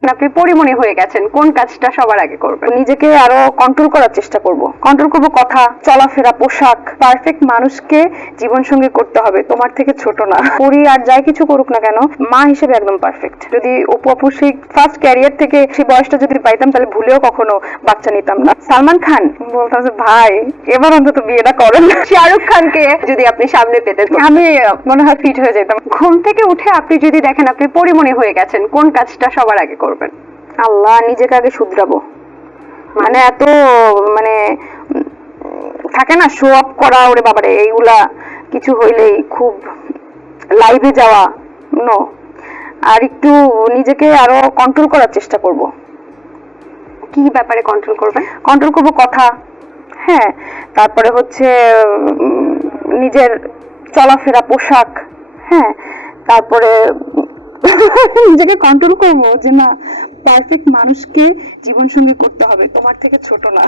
আপনি পরিমণি হয়ে গেছেন, কোন কাজটা সবার আগে করবেন? নিজেকে আরো কন্ট্রোল করার চেষ্টা করব। কন্ট্রোল করব কথা, চলাফেরা, পোশাক। পারফেক্ট মানুষকে জীবন সঙ্গী করতে হবে, তোমার থেকে ছোট না। পরি আর যাই কিছু করুক না কেন, মা হিসেবে একদম পারফেক্ট। যদি অপু আপু সেই ফার্স্ট ক্যারিয়ার থেকে সেই বয়সটা যদি পাইতাম, তাহলে ভুলেও কখনো বাচ্চা নিতাম না। সালমান খান বলতাম যে ভাই এবার অন্তত বিয়েটা করেন। শাহরুখ খানকে যদি আপনি সামনে পেতেন, আমি মনে হয় ফিট হয়ে যেতাম। ঘুম থেকে উঠে আপনি যদি দেখেন আপনি পরিমণি হয়ে গেছেন, কোন কাজটা সবার আগে করবেন? আল্লাহ, নিজেকে আগে শুধরাবো। মানে এত মানে থাকে না শো অফ করা, ওরে বাবারে, এইগুলা কিছু হইলেই খুব লাইভে যাওয়া নো। আর একটু নিজেকে আরো কন্ট্রোল করার চেষ্টা করব। কি ব্যাপারে কন্ট্রোল করবেন? কন্ট্রোল করব কথা, হ্যাঁ। তারপরে হচ্ছে নিজের চলাফেরা, পোশাক, হ্যাঁ। তারপরে নিজেকে কন্ট্রোল করব যে না, পারফেক্ট মানুষকে জীবন সঙ্গী করতে হবে, তোমার থেকে ছোট না।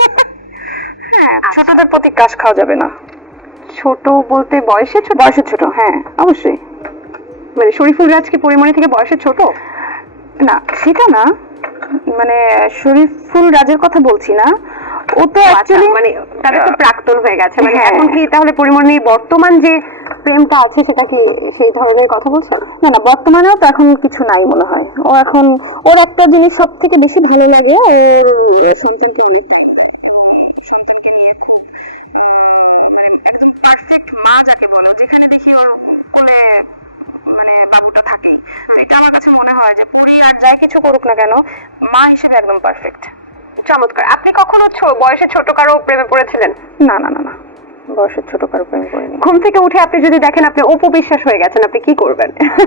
হ্যাঁ, ছোটদের প্রতি কাশ খাওয়া যাবে না। ছোট বলতে বয়সে ছোট? বয়সে ছোট, হ্যাঁ অবশ্যই। মানে শরীফুল রাজ কি পরিমণি থেকে বয়সে ছোট? না সেটা না, মানে শরীফুল রাজের কথা বলছি না। ও তো অ্যাকচুয়ালি মানে তাদের তো প্রাক্তন হয়ে গেছে, মানে হ্যাঁ। এখন কি তাহলে পরিমণির বর্তমান যে প্রেমটা আছে সেটা কি সেই ধরনের কথা বলছেন? না না, বর্তমানেও তো এখন কিছু নাই মনে হয়। ও এখন ওর একটা জিনিস সব থেকে বেশি ভালো লাগে, ওর সন্তানকে নিয়ে। সন্তানকে নিয়ে খুব মানে একদম পারফেক্ট মা যাকে বলো, যেখানে দেখি ওর কোলে মানে বাবুটা থাকেই। তো এটা আমার কাছে মনে হয় যে পরি আর যাই কিছু করুক না কেন, মা হিসেবে একদম পারফেক্ট। চমৎকার। আপনি কখনো বয়সে ছোট কারো প্রেমে পড়েছিলেন? না না না না, বয়সের ছোট কারো প্রেম করিনি। ঘুম থেকে উঠে আপনি যদি দেখেন আপনি অপু বিশ্বাস হয়ে গেছেন, আপনি কি করবেন?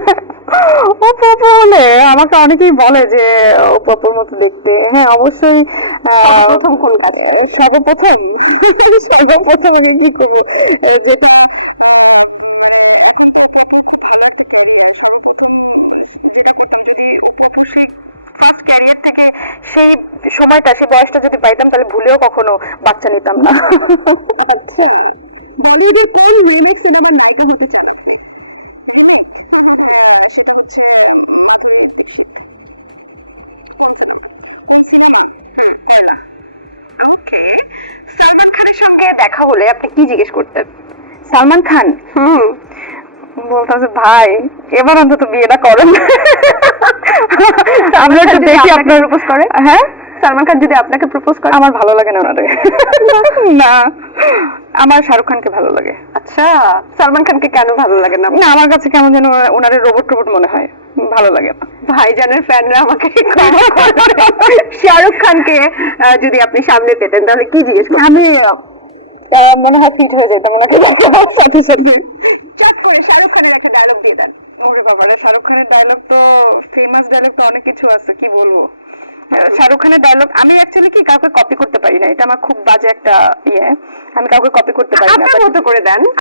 অপু আপু হলে আমাকে অনেকেই বলে যে অপু আপুর মতো দেখতে। হ্যাঁ অবশ্যই। প্রথম কোন কাজ? সর্বপ্রথম সর্বপ্রথম আমি কি করবো, যেটা ফার্স্ট ক্যারিয়ার থেকে সেই সময়টা, সেই বয়সটা যদি পাইতাম, তাহলে ভুলেও কখনো বাচ্চা নিতাম না। আচ্ছা, বলিউডের কোন নামে সিনেমার নায়িকা হতে চান? সেটা হচ্ছে মাধুরী দীক্ষিত। ওকে। সালমান খানের সঙ্গে দেখা হলে আপনি কি জিজ্ঞেস করতেন? সালমান খান বলতাম যে ভাই এবার অন্তত বিয়েটা করেন। আমরা তো দেখি আপনার প্রপোজ করে। হ্যাঁ, সালমান খান যদি আপনাকে প্রপোজ করে? আমার ভালো লাগে না ওনারে। না, আমার শাহরুখ খানকে ভালো লাগে। আচ্ছা, সালমান খানকে কেন ভালো লাগে না? না, আমার কাছে কেমন যেন ওনারে রোবট রোবট মনে হয়, ভালো লাগে না। ভাইজানের ফ্যানরা আমাকে শাহরুখ খানকে যদি আপনি সামনে পেতেন তাহলে কি জিজ্ঞেস করতেন? আমি মনে হয় ফিট হয়ে যেতাম ওনাকে সাথে সাথে। চট করে শাহরুখ খানের একটা ডায়লগ দিয়ে দেন। ওরে বাবারে, শাহরুখ খানের ডায়লগ তো ফেমাস ডায়লগ তো অনেক কিছু আছে, কি বলবো। শাহরুখ খানের ডায়লগ আমি অ্যাকচুয়ালি কি কাউকে কপি করতে পারি না, এটা আমার খুব বাজে একটা ইয়ে। আমি কাউকে কপি করতে পারি না। আপনার মতো করে দেন।